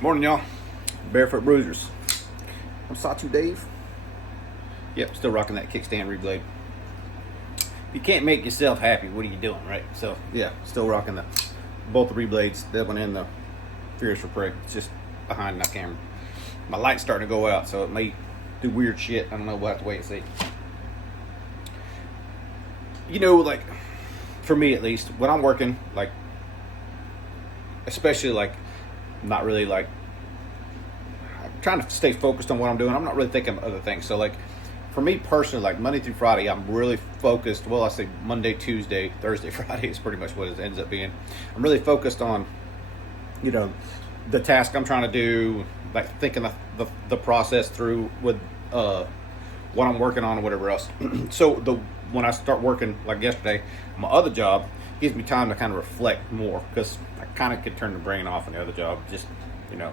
Morning, y'all. Barefoot Bruisers. I'm Sawtooth Dave. Yep, still rocking that kickstand reblade. If you can't make yourself happy, what are you doing, right? So, yeah, still rocking both the reblades, that one and the Furious for Prey. It's just behind my camera. My light's starting to go out, so it may do weird shit. I don't know. We'll have to wait and see. You know, like, for me at least, when I'm working, like, especially, like, not really, like, I'm trying to stay focused on what I'm doing. I'm not really thinking of other things. So, like, for me personally, like, Monday through Friday, I'm really focused. Well, I say Monday, Tuesday, Thursday, Friday is pretty much what it ends up being. I'm really focused on, you know, the task I'm trying to do, like, thinking the process through with what I'm working on or whatever else. So, when I start working, like yesterday, my other job gives me time to kind of reflect more, because I kind of could turn the brain off on the other job, just, you know,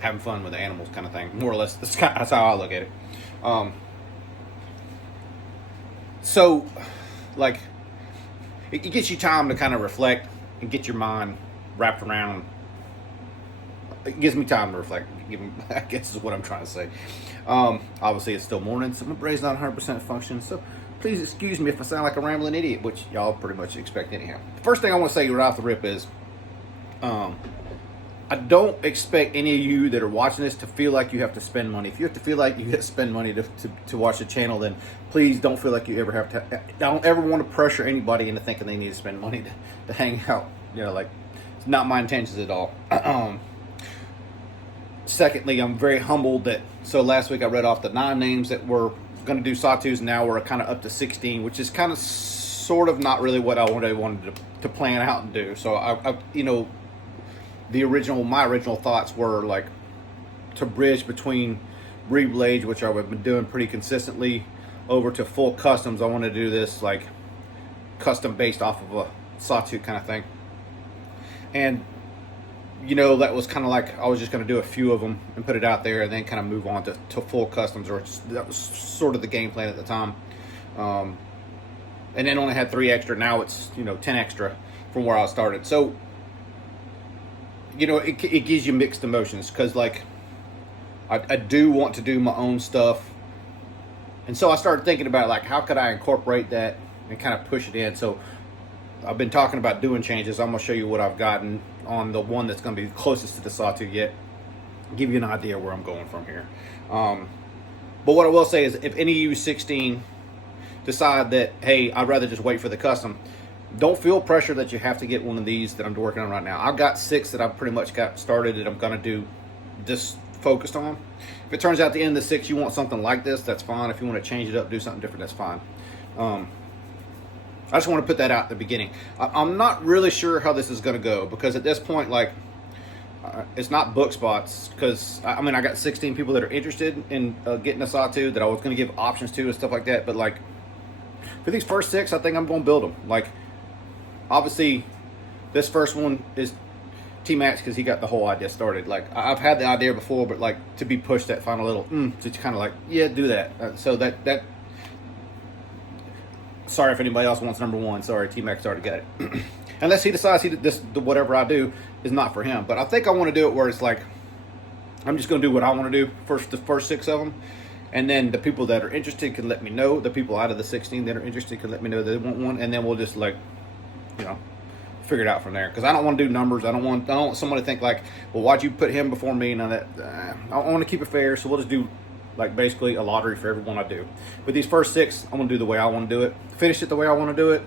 having fun with the animals kind of thing, more or less. That's how I look at it. So, like, it gets you time to kind of reflect and get your mind wrapped around. It gives me time to reflect, I guess is what I'm trying to say. Obviously, it's still morning, so my brain's not 100% functioning, so please excuse me if I sound like a rambling idiot, which y'all pretty much expect anyhow. The first thing I want to say right off the rip is, I don't expect any of you that are watching this to feel like you have to spend money. If you have to feel like you have to spend money to watch the channel, then please don't feel like you ever have to. I don't ever want to pressure anybody into thinking they need to spend money to hang out. You know, like, it's not my intentions at all. Secondly, I'm very humbled that, so last week I read off the 9 names that were going to do Sawtooths. Now we're kind of up to 16, which is kind of sort of not really what I wanted to plan out and do. So I you know, my original thoughts were like to bridge between reblades, which I've been doing pretty consistently, over to full customs. I want to do this like custom based off of a Sawtooth kind of thing. And you know, that was kind of like I was just going to do a few of them and put it out there, and then kind of move on to full customs, or that was sort of the game plan at the time. And then only had 3 extra. Now it's, you know, 10 extra from where I started. So, you know, it gives you mixed emotions, because, like, I do want to do my own stuff. And so I started thinking about, like, how could I incorporate that and kind of push it in. So I've been talking about doing changes. I'm going to show you what I've gotten on the one that's going to be closest to the Sawtooth yet. Give you an idea where I'm going from here. But what I will say is, if any of you 16 decide that, hey, I'd rather just wait for the custom, don't feel pressure that you have to get one of these that I'm working on right now. I've got 6 that I've pretty much got started that I'm going to do this focused on. If it turns out at the end of the 6 you want something like this, that's fine. If you want to change it up, do something different, that's fine. I just want to put that out at the beginning. I'm not really sure how this is going to go, because at this point, like, it's not book spots, because I mean, I got 16 people that are interested in getting a Sawtooth that I was going to give options to and stuff like that. But, like, for these first 6, I think I'm going to build them. Like, obviously, this first one is T-Max, because he got the whole idea started. Like, I've had the idea before, but, like, to be pushed that final little to kind of like, yeah, do that. So that sorry if anybody else wants number 1. Sorry, T-Max already got it. Unless he decides whatever I do is not for him. But I think I want to do it where it's like, I'm just going to do what I want to do the first 6 of them. And then the people that are interested can let me know. The people out of the 16 that are interested can let me know they want one. And then we'll just, like, you know, figure it out from there. Because I don't want to do numbers. I don't want someone to think like, well, why'd you put him before me? None of that. I want to keep it fair. So we'll just do, like, basically a lottery for everyone I do. But these first 6, I'm going to do the way I want to do it. Finish it the way I want to do it.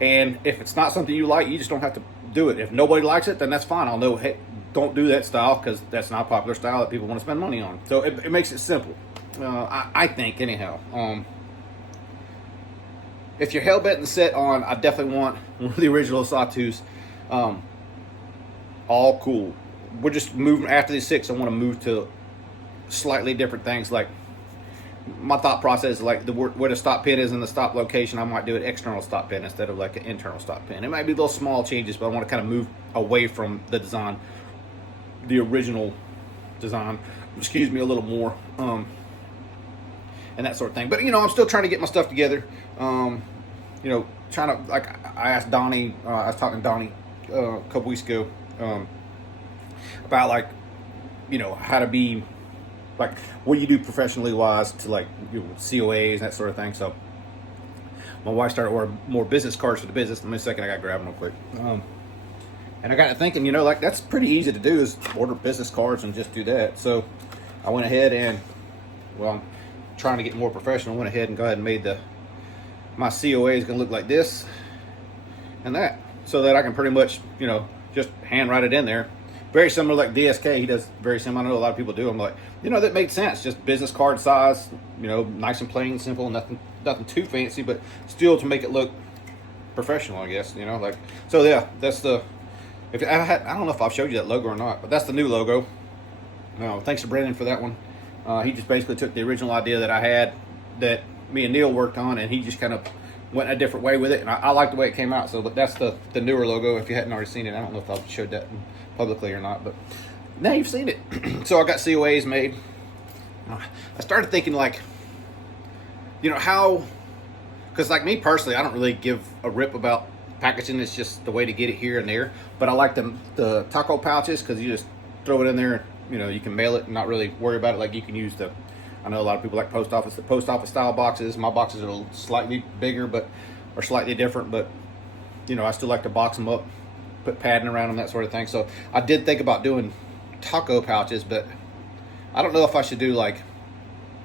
And if it's not something you like, you just don't have to do it. If nobody likes it, then that's fine. I'll know, hey, don't do that style, because that's not a popular style that people want to spend money on. So it makes it simple. I think, anyhow. If you're hell-bent and set on, I definitely want one of the original Sawtooths, all cool. We're just moving, after these 6, I want to move to slightly different things. Like, my thought process is like where the stop pin is in the stop location, I might do an external stop pin instead of like an internal stop pin. It might be little small changes, but I want to kind of move away from the design, the original design, excuse me, a little more, and that sort of thing. But, you know, I'm still trying to get my stuff together. You know, trying to, like, I asked Donnie, I was talking to Donnie a couple weeks ago, about like, you know, how to be like what you do professionally wise to like, you know, COAs and that sort of thing. So my wife started ordering more business cards for the business. Let me a second, I gotta grab them real quick. And I got to thinking, you know, like that's pretty easy to do, is order business cards and just do that. So I went ahead and, well, I'm trying to get more professional. I went ahead and go ahead and made my COA is gonna look like this and that, so that I can pretty much, you know, just hand write it in there. Very similar like DSK, he does very similar. I know a lot of people do. I'm like, you know, that made sense. Just business card size, you know, nice and plain, simple, nothing too fancy, but still to make it look professional, I guess, you know, like, so yeah, that's the, I don't know if I've showed you that logo or not, but that's the new logo. Thanks to Brendan for that one. He just basically took the original idea that I had, that me and Neil worked on, and he just kind of went a different way with it, and I like the way it came out. So, but that's the newer logo. If you hadn't already seen it, I don't know if I've showed that publicly or not, but now you've seen it. So I got COAs made. I started thinking, like, you know, how, because like me personally, I don't really give a rip about packaging. It's just the way to get it here and there. But I like the taco pouches, because you just throw it in there, you know, you can mail it and not really worry about it. Like you can use I know a lot of people like the post office style boxes. My boxes are slightly bigger, but are slightly different, but you know, I still like to box them up, put padding around them, that sort of thing. So I did think about doing taco pouches, but I don't know if I should do like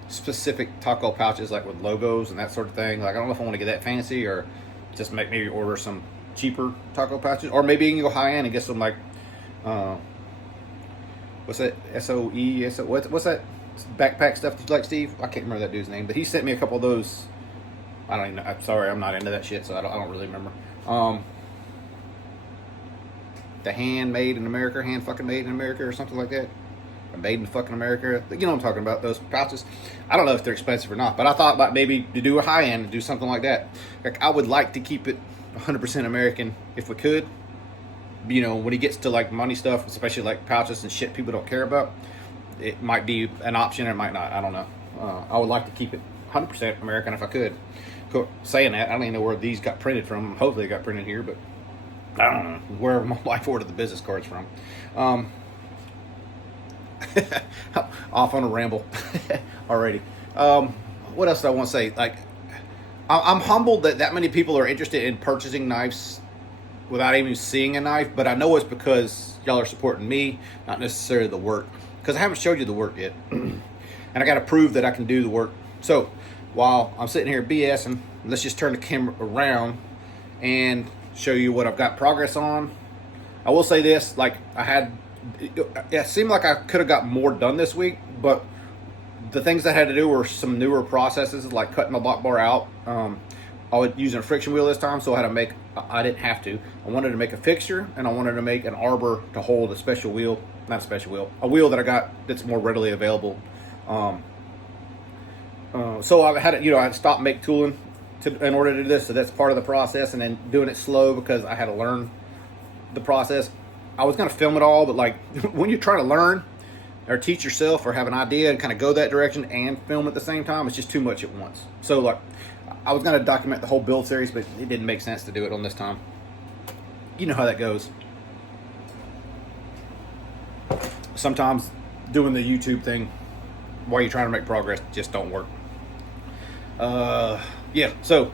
specific taco pouches, like with logos and that sort of thing. Like, I don't know if I want to get that fancy, or just maybe order some cheaper taco pouches, or maybe you can go high end and get some like, what's that? SOE? What's that backpack stuff that you like, Steve? I can't remember that dude's name, but he sent me a couple of those. I don't even know. I'm sorry, I'm not into that shit, so I don't really remember. The hand fucking made in America, or something like that. Made in fucking America. You know what I'm talking about, those pouches. I don't know if they're expensive or not, but I thought about maybe to do a high end and do something like that. Like, I would like to keep it 100% American if we could. You know, when it gets to like money stuff, especially like pouches and shit people don't care about, it might be an option, or it might not. I don't know. I would like to keep it 100% American if I could. Saying that, I don't even know where these got printed from. Hopefully they got printed here, but I don't know where my wife ordered the business cards from. Off on a ramble already. What else do I want to say? Like, I'm humbled that many people are interested in purchasing knives without even seeing a knife, but I know it's because y'all are supporting me, not necessarily the work, because I haven't showed you the work yet. And I got to prove that I can do the work. So while I'm sitting here BSing, let's just turn the camera around and show you what I've got progress on. I will say this, like, it seemed like I could have got more done this week, but the things I had to do were some newer processes, like cutting the lock bar out. I was using a friction wheel this time, so I didn't have to. I wanted to make a fixture, and I wanted to make an arbor to hold a wheel that I got that's more readily available. So I had to stop make tooling in order to do this, so that's part of the process, and then doing it slow because I had to learn the process. I was going to film it all, but like when you're trying to learn or teach yourself or have an idea and kind of go that direction and film at the same time, it's just too much at once. So like, I was going to document the whole build series, but it didn't make sense to do it on this time. You know how that goes. Sometimes doing the YouTube thing while you're trying to make progress just don't work. Yeah, so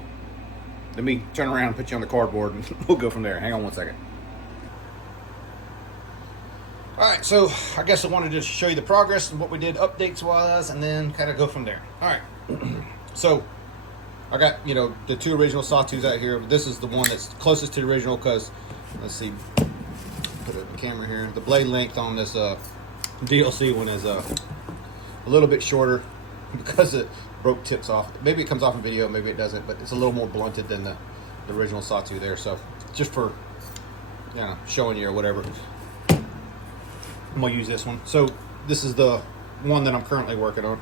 let me turn around and put you on the cardboard and we'll go from there. Hang on one second. Alright, so I guess I wanted to show you the progress and what we did updates wise, and then kind of go from there. Alright, so I got, the two original sawtooths out here, but this is the one that's closest to the original because, let's see, put it in the camera here. The blade length on this DLC one is a little bit shorter because it broke tips off. Maybe it comes off in video, maybe it doesn't, but it's a little more blunted than the original sawtooth there. So just for showing you or whatever, I'm gonna use this one. So this is the one that I'm currently working on,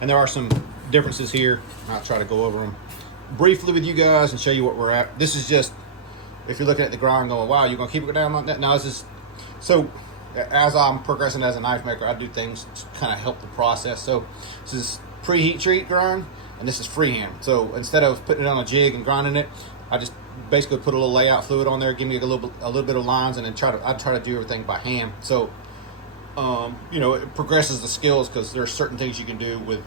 and there are some differences here. I'll try to go over them briefly with you guys and show you what we're at. This is just, if you're looking at the grind going, wow, you're gonna keep it down like that? No, this is, so as I'm progressing as a knife maker, I do things to kind of help the process. So this is preheat treat grind, and this is freehand. So instead of putting it on a jig and grinding it, I just basically put a little layout fluid on there, give me a little bit of lines, and then I try to do everything by hand. So it progresses the skills, because there's certain things you can do with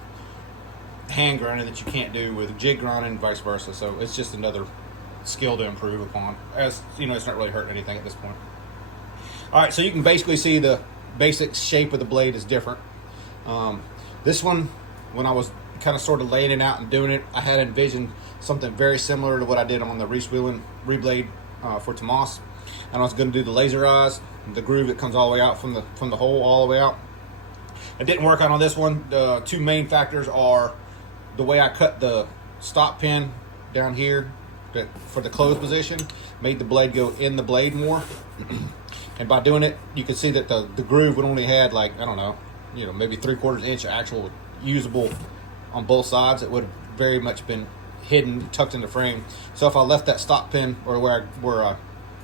hand grinding that you can't do with jig grinding, and vice versa. So it's just another skill to improve upon. As you know, it's not really hurting anything at this point. All right, so you can basically see the basic shape of the blade is different. This one, when I was kind of sort of laying it out and doing it, I had envisioned something very similar to what I did on the Reese Wheelan reblade for Tomas, and I was going to do the laser eyes, the groove that comes all the way out from the hole all the way out. It didn't work out on this one. The two main factors are the way I cut the stop pin down here for the close position, made the blade go in the blade more. And by doing it, you can see that the groove would only had, like, I don't know, maybe 3/4 inch actual usable on both sides. It would have very much been hidden, tucked in the frame. So if I left that stop pin, or where I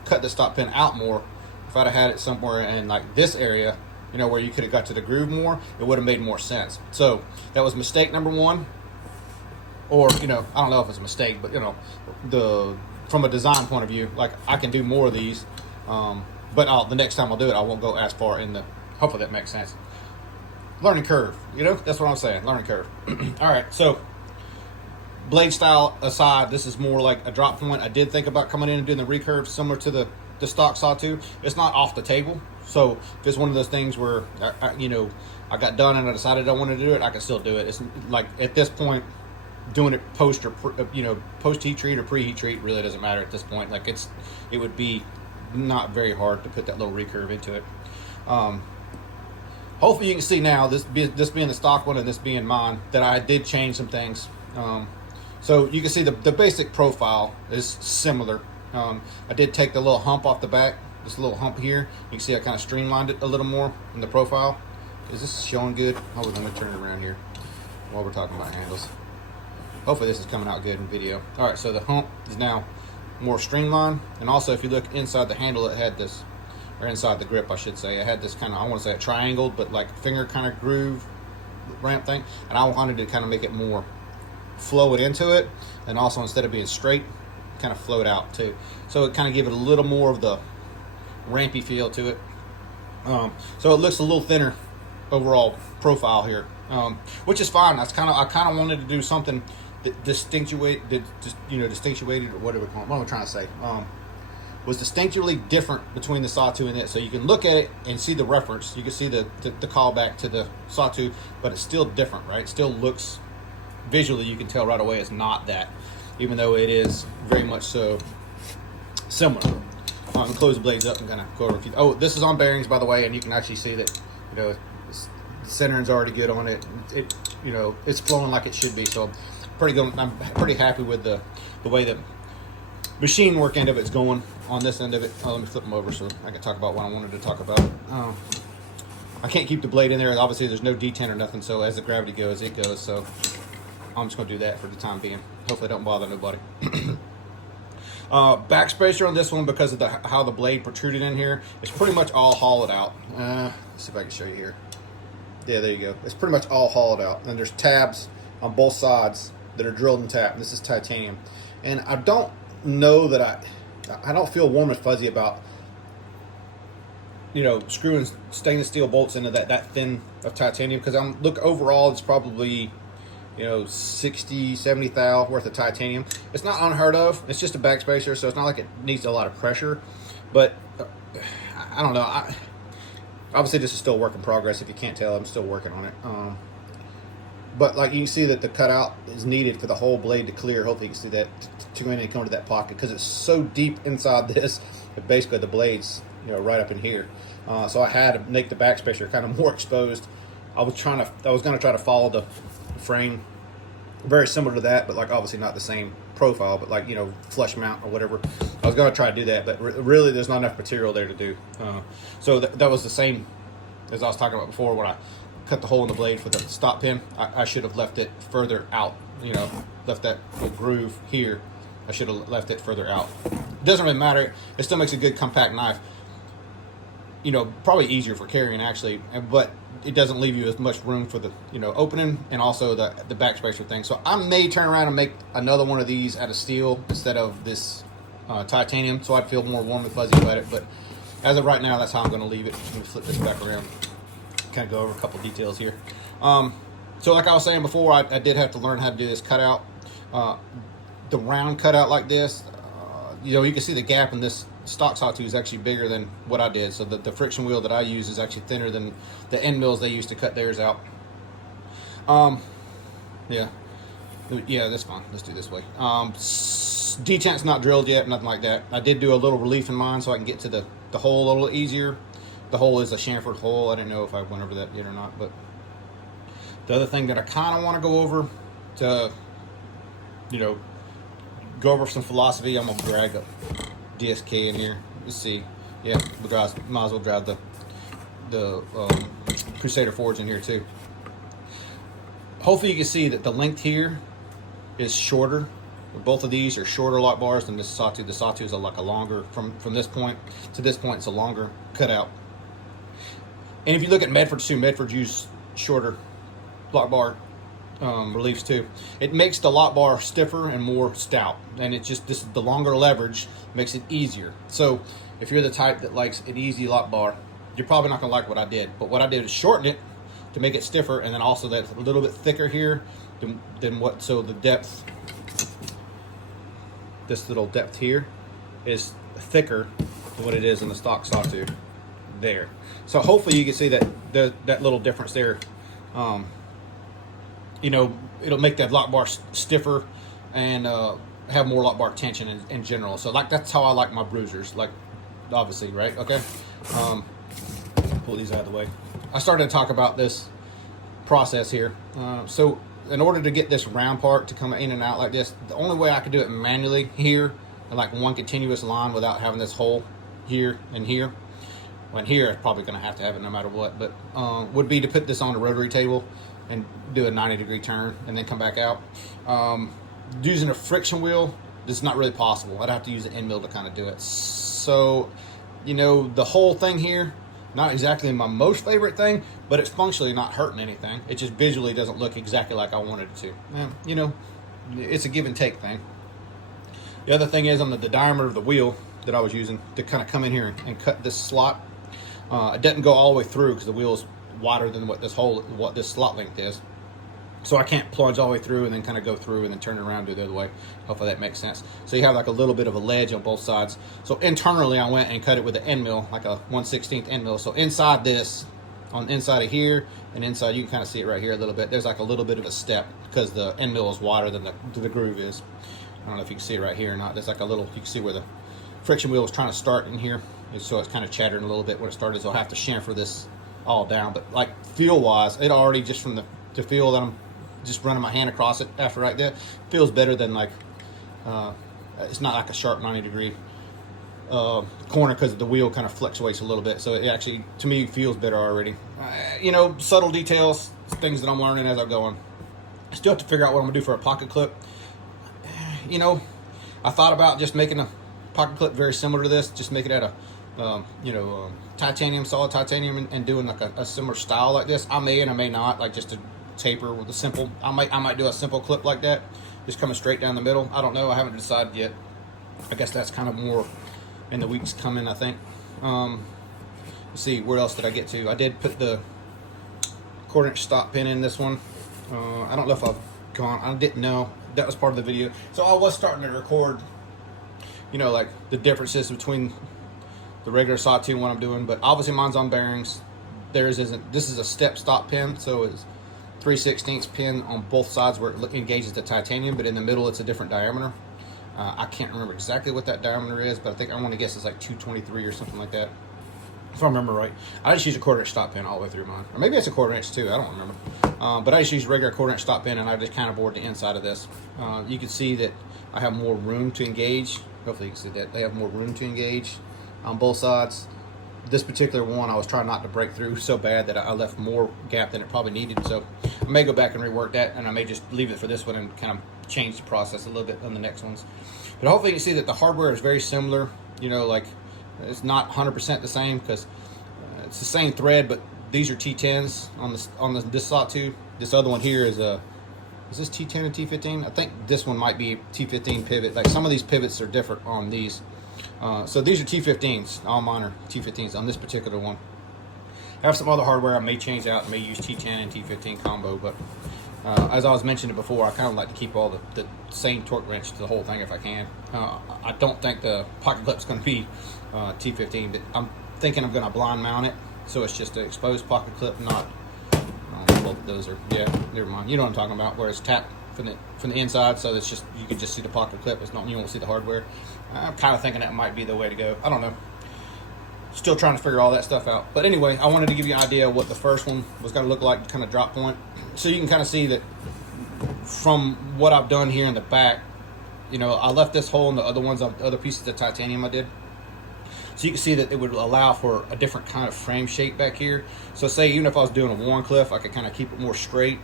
cut the stop pin out more, if I'd have had it somewhere in like this area, where you could have got to the groove more, it would have made more sense. So that was mistake number one. Or, I don't know if it's a mistake, but from a design point of view, like, I can do more of these. But the next time I'll do it, I won't go as far in the. Hopefully that makes sense. Learning curve, that's what I'm saying. Learning curve. All right, so blade style aside, this is more like a drop point. I did think about coming in and doing the recurve similar to the stock Sawtooth. It's not off the table, so if it's one of those things where I got done and I decided I wanted to do it, I can still do it. It's like, at this point, doing it post heat treat or pre heat treat really doesn't matter at this point. Like, it would be not very hard to put that little recurve into it. Hopefully you can see now, this being the stock one and this being mine, that I did change some things. So you can see the basic profile is similar. I did take the little hump off the back, this little hump here. You can see I kind of streamlined it a little more in the profile. Is this showing good? Hold on, let me turn it around here while we're talking about handles. Hopefully this is coming out good in video. All right, so the hump is now more streamlined, and also if you look inside the handle, it had this, or inside the grip I should say, it had this kind of, I want to say a triangled, but like finger kind of groove ramp thing, and I wanted to kind of make it more flow it into it, and also instead of being straight, kind of float out too. So it kind of gave it a little more of the rampy feel to it. So it looks a little thinner overall profile here, which is fine. I kind of wanted to do something that distinctuated, or whatever we call it. What am I trying to say? Was distinctively different between the Sawtooth and it. So you can look at it and see the reference. You can see the callback to the Sawtooth, but it's still different, right? It still looks, visually, you can tell right away it's not that, even though it is very much so similar. And close the blades up and kind of go over a few. Oh, this is on bearings, by the way, and you can actually see that, the centering's already good on it. It's flowing like it should be. So pretty good. I'm pretty happy with the way the machine work end of it's going on this end of it. Oh, let me flip them over so I can talk about what I wanted to talk about. I can't keep the blade in there. Obviously, there's no detent or nothing. So as the gravity goes, it goes. So I'm just going to do that for the time being. Hopefully, it don't bother nobody. Backspacer on this one, because of how the blade protruded in here, it's pretty much all hollowed out. Let's see if I can show you here. Yeah, there you go. It's pretty much all hollowed out. And there's tabs on both sides that are drilled and tapped. This is titanium. And I don't know that I don't feel warm and fuzzy about, screwing stainless steel bolts into that thin of titanium, because overall it's probably 60, 70 thou worth of titanium. It's not unheard of. It's just a backspacer, so it's not like it needs a lot of pressure. But I don't know. Obviously, this is still work in progress. If you can't tell, I'm still working on it. But like you can see that the cutout is needed for the whole blade to clear. Hopefully, you can see that to go in and come to that pocket, because it's so deep inside this that basically the blade's right up in here. So I had to make the backspacer kind of more exposed. I was going to try to follow the frame very similar to that, but like obviously not the same profile, but like flush mount or whatever. I was going to try to do that, but really there's not enough material there to do. So that was the same as I was talking about before when I cut the hole in the blade for the stop pin. I should have left it further out, left that little groove here. I should have left it further out. It doesn't really matter. It still makes a good compact knife. Probably easier for carrying actually, but it doesn't leave you as much room for the opening, and also the backspacer thing. So I may turn around and make another one of these out of steel instead of this titanium, so I'd feel more warm and fuzzy about it. But as of right now, that's how I'm going to leave it. Let me flip this back around, kind of go over a couple details here. So like I was saying before, I did have to learn how to do this cutout. The round cutout like this, you know, you can see the gap in this stock sawtooth is actually bigger than what I did. So the friction wheel that I use is actually thinner than the end mills they used to cut theirs out. Yeah, that's fine. Let's do this way. Detent's not drilled yet, nothing like that. I did do a little relief in mine so I can get to the hole a little easier. The hole is a chamfered hole. I didn't know if I went over that yet or not, but the other thing that I kind of want to go over to, you know, go over some philosophy. I'm gonna drag a DSK in here. Let's see. Yeah, might as well drive the Crusader Forge in here too. Hopefully you can see that the length here is shorter. Both of these are shorter lock bars than this sawtooth. The sawtooth is like a longer, from this point to this point, it's a longer cutout. And if you look at Medford too, Medford use shorter lock bar reliefs too. It makes the lock bar stiffer and more stout, and it's just the longer leverage makes it easier. So if you're the type that likes an easy lock bar, you're probably not gonna like what I did. But what I did is shorten it to make it stiffer, and then also that's a little bit thicker here than what. So the depth, this little depth here, is thicker than what it is in the stock sawtooth there. So hopefully you can see that little difference there. You know, it'll make that lock bar stiffer and have more lock bar tension in general. So like that's how I like my bruisers, like obviously, right? Okay. Pull these out of the way. I started to talk about this process here. So in order to get this round part to come in and out like this, the only way I could do it manually here, in like one continuous line without having this hole here and here. Well, here I'm probably going to have it no matter what, but would be to put this on the rotary table and do a 90-degree turn and then come back out. Using a friction wheel, this is not really possible. I'd have to use an end mill to kind of do it. So, you know, the whole thing here, not exactly my most favorite thing, but it's functionally not hurting anything. It just visually doesn't look exactly like I wanted it to. You know, it's a give and take thing. The other thing is on the diameter of the wheel that I was using to kind of come in here and cut this slot. It doesn't go all the way through because the wheel is wider than what this slot length is. So I can't plunge all the way through and then kind of go through and then turn it around and do it the other way. Hopefully that makes sense. So you have like a little bit of a ledge on both sides. So internally I went and cut it with an end mill, like a 1/16 end mill. So inside this, on the inside of here and inside, you can kind of see it right here a little bit. There's like a little bit of a step because the end mill is wider than the groove is. I don't know if you can see it right here or not. There's like a little, you can see where the friction wheel was trying to start in here. So it's kind of chattering a little bit when it started. So I'll have to chamfer this all down. But like feel wise, it already just from the feel that I'm just running my hand across it after like that feels better than like it's not like a sharp 90-degree corner because the wheel kind of fluctuates a little bit. So it actually, to me, feels better already. You know, subtle details, things that I'm learning as I'm going. I still have to figure out what I'm gonna do for a pocket clip. You know, I thought about just making a pocket clip very similar to this, just make it out of titanium, solid titanium, and doing like a similar style like this. I may and I may not, like just a taper with a simple, I might do a simple clip like that, just coming straight down the middle. I don't know, I haven't decided yet. I guess that's kind of more in the weeks coming, I think. Let's see, where else did I get to? I did put the 1/4" stop pin in this one. I don't know if I've gone, I didn't know that was part of the video. So I was starting to record, you know, like the differences between the regular sawtooth and what I'm doing, but obviously mine's on bearings. Theirs isn't. This is a step stop pin, so it's 3/16 pin on both sides where it engages the titanium, but in the middle it's a different diameter. I can't remember exactly what that diameter is, but I want to guess it's like 223 or something like that, if I remember right. I just use a 1/4" stop pin all the way through mine, or maybe it's a 1/4" too. I don't remember, but I just use a regular 1/4" stop pin, and I just kind of bored the inside of this. You can see that I have more room to engage. Hopefully you can see that they have more room to engage on both sides. This particular one I was trying not to break through so bad that I left more gap than it probably needed. So I may go back and rework that, and I may just leave it for this one and kind of change the process a little bit on the next ones. But hopefully you can see that the hardware is very similar. You know, like it's not 100% the same because it's the same thread, but these are T10s on this sawtooth. This other one here is a Is this T10 and T15? I think this one might be T15 pivot. Like some of these pivots are different on these. So these are T15s. All mine are T15s on this particular one. I have some other hardware I may change out and may use T10 and T15 combo, but as I was mentioning before, I kind of like to keep all the same torque wrench to the whole thing if I can. I don't think the pocket clip's going to be T15, but I'm thinking I'm going to blind mount it, so it's just an exposed pocket clip, not. I don't know if those are, yeah, never mind. You know what I'm talking about, where it's tapped from the inside, so it's just, you can just see the pocket clip. It's not, you won't see the hardware. I'm kind of thinking that might be the way to go. I don't know. Still trying to figure all that stuff out. But anyway, I wanted to give you an idea of what the first one was going to look like, kind of drop point. So you can kind of see that from what I've done here in the back, you know, I left this hole in the other ones, other pieces of titanium I did. So you can see that it would allow for a different kind of frame shape back here. So say even if I was doing a Wharncliffe, I could kind of keep it more straight,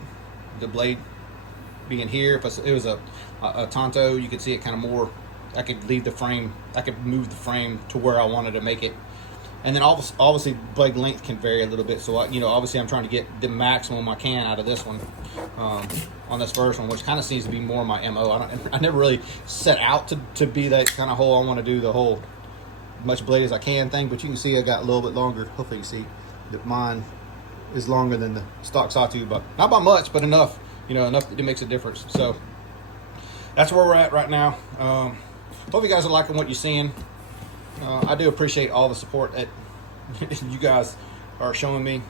the blade being here. If it was a Tonto, you could see it kind of more, I could leave the frame, I could move the frame to where I wanted to make it. And then obviously blade length can vary a little bit. So you know, obviously I'm trying to get the maximum I can out of this one on this first one, which kind of seems to be more my MO. I never really set out to be that kind of hole. I want to do the whole much blade as I can thing, but you can see I got a little bit longer. Hopefully you see that mine is longer than the stock Sawtooth, but not by much, but enough. You know, enough that it makes a difference. So that's where we're at right now. Hope you guys are liking what you're seeing. I do appreciate all the support that you guys are showing me,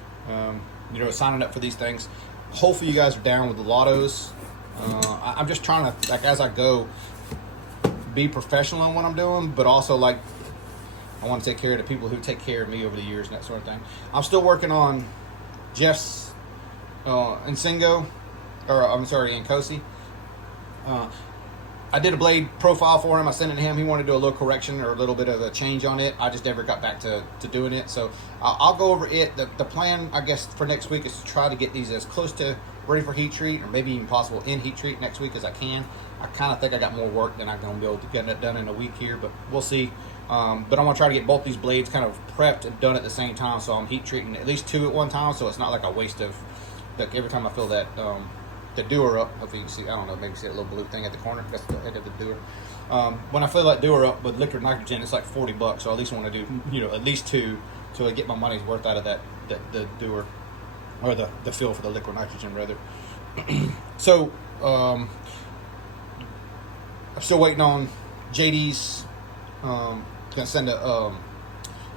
you know, signing up for these things. Hopefully you guys are down with the lottos. I'm just trying to, like, as I go, be professional in what I'm doing, but also, like, I want to take care of the people who take care of me over the years and that sort of thing. I'm still working on Jeff's Nsingo, or I'm sorry, Nkosi. I did a blade profile for him. I sent it to him. He wanted to do a little correction or a little bit of a change on it. I just never got back to doing it. So I'll go over it. The plan, I guess, for next week is to try to get these as close to ready for heat treat, or maybe even possible in heat treat next week as I can. I kind of think I got more work than I'm going to be able to get it done in a week here, but we'll see. But I want to try to get both these blades kind of prepped and done at the same time, so I'm heat treating at least two at one time, so it's not like a waste of, like, every time I fill that the dewar up. Hopefully you can see, I don't know, maybe see that little blue thing at the corner. That's the head of the dewar. When I fill that dewar up with liquid nitrogen, it's like $40, so I at least want to do, you know, at least two, so I get my money's worth out of the dewar, or the fill for the liquid nitrogen rather. So I'm still waiting on JD's. Gonna send a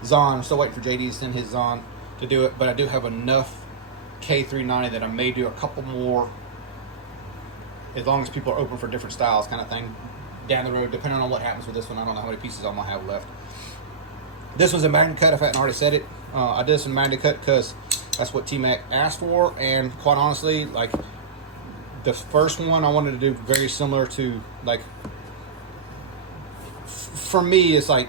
Zahn. I'm still waiting for JD to send his Zahn to do it, but I do have enough K390 that I may do a couple more, as long as people are open for different styles, kind of thing, down the road, depending on what happens with this one. I don't know how many pieces I'm gonna have left. This was a magnet cut, if I hadn't already said it. I did some magnet cut because that's what T-Mac asked for, and quite honestly, like, the first one I wanted to do very similar to, like, for me, it's like,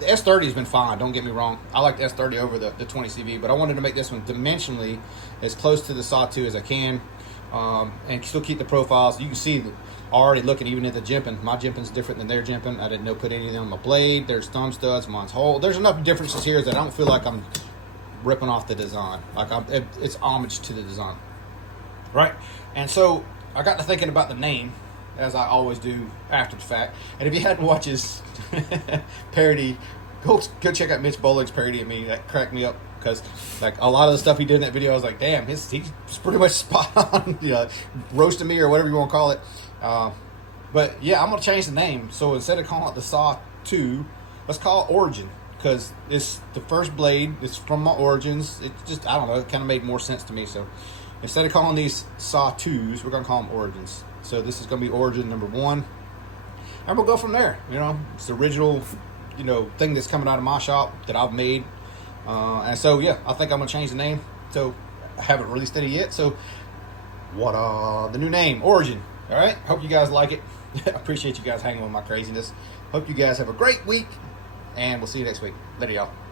the S30 has been fine, don't get me wrong. I like the S30 over the 20CV, but I wanted to make this one dimensionally as close to the Sawtooth as I can, and still keep the profiles. You can see that already looking even at the jimping. My jimping's different than their jimping. I didn't put anything on my blade. There's thumb studs, mine's whole. There's enough differences here that I don't feel like I'm ripping off the design. Like, it's homage to the design, right? And so I got to thinking about the name, as I always do after the fact. And if you hadn't watched his parody, go check out Mitch Bolig's parody of me. That cracked me up, because, like, a lot of the stuff he did in that video, I was like, damn, he's pretty much spot on, you know, roasting me or whatever you want to call it. But yeah, I'm gonna change the name. So instead of calling it the Saw 2, let's call it Origin, because it's the first blade. It's from my origins. It just, I don't know, it kind of made more sense to me. So instead of calling these Saw 2s, we're gonna call them Origins. So this is gonna be Origin number 1, and we'll go from there. You know, it's the original, you know, thing that's coming out of my shop that I've made. And so yeah, I think I'm gonna change the name. So I haven't released it yet. So what the new name, Origin. All right, hope you guys like it. I appreciate you guys hanging with my craziness. Hope you guys have a great week, and we'll see you next week. Later, y'all.